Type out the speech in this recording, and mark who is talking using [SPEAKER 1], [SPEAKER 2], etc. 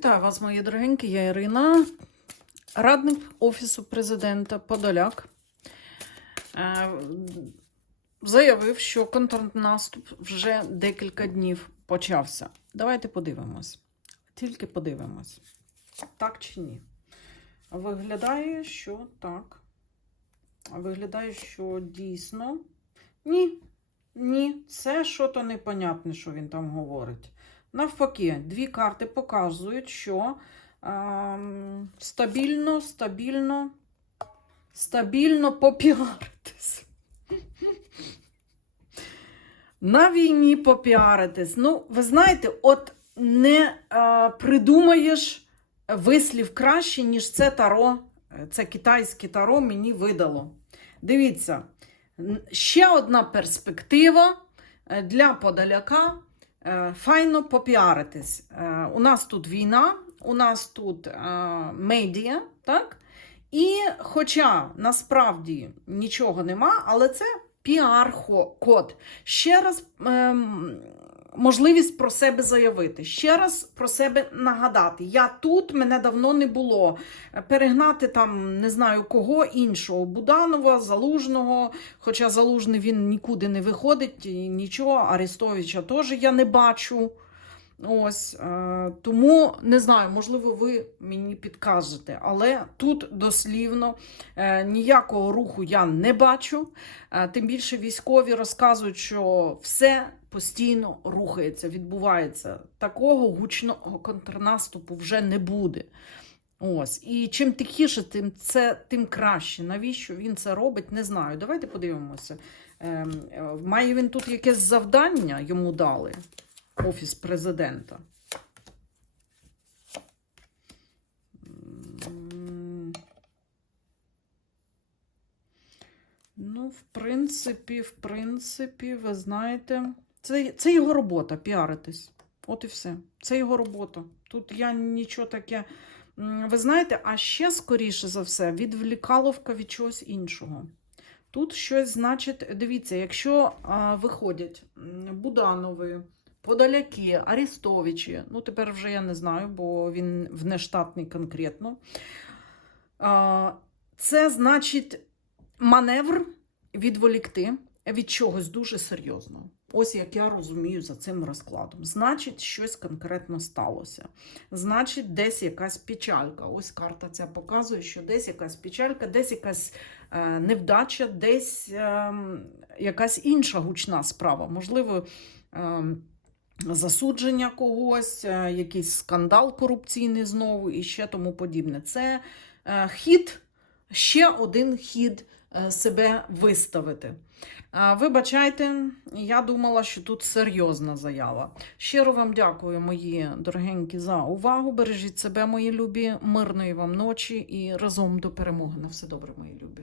[SPEAKER 1] Вітаю вас, мої дорогенькі, я Ірина, радник Офісу президента Подоляк. Е, Заявив, що контрнаступ вже декілька днів почався. Давайте подивимось. Тільки подивимось. Так чи ні? Виглядає, що так. Виглядає, що дійсно. Ні. Ні, це що-то непонятне, що він там говорить. Навпаки, дві карти показують, що ем, стабільно, стабільно, стабільно попіаритись. На війні попіаритись. Ну, ви знаєте, от не е, придумаєш вислів краще, ніж це таро, е, це китайське таро мені видало. Дивіться, ще одна перспектива е, для подаляка. Е, Файно попіаритись. Е, У нас тут війна, у нас тут е, медіа, так? І хоча насправді нічого нема, але це піар-код. Ще раз ем, можливість про себе заявити, ще раз про себе нагадати. Я тут, мене давно не було. Перегнати там не знаю кого іншого, Буданова, Залужного. Хоча Залужний він нікуди не виходить, нічого, Арестовича теж я не бачу. Ось е, тому не знаю, можливо, ви мені підкажете, але тут дослівно е, ніякого руху я не бачу. Е, тим більше військові розказують, що все постійно рухається, відбувається. Такого гучного контрнаступу вже не буде. Ось. І чим тихіше, тим це тим краще. Навіщо він це робить, не знаю. Давайте подивимося. Ем, має він тут якесь завдання йому дали. Офіс президента. Ну, в принципі, в принципі, ви знаєте, це, це його робота піаритись. От і все. Це його робота. Тут я нічого таке. Ви знаєте, а ще, скоріше за все, відвлікаловка від чогось іншого. Тут щось значить, дивіться, якщо а, виходять Буданови, Подаляки, Арестовичі, ну тепер вже я не знаю, бо він внештатний конкретно. Це значить маневр відволікти від чогось дуже серйозного. Ось як я розумію за цим розкладом. Значить, щось конкретно сталося. Значить, десь якась печалька. Ось карта ця показує, що десь якась печалька, десь якась е, невдача, десь е, якась інша гучна справа. Можливо, е, засудження когось, е, якийсь скандал корупційний знову і ще тому подібне. Це е, хід, ще один хід е, себе виставити. Вибачайте, я думала, що тут серйозна заява. Щиро вам дякую, мої дорогенькі, за увагу. Бережіть себе, мої любі, мирної вам ночі і разом до перемоги. На все добре, мої любі.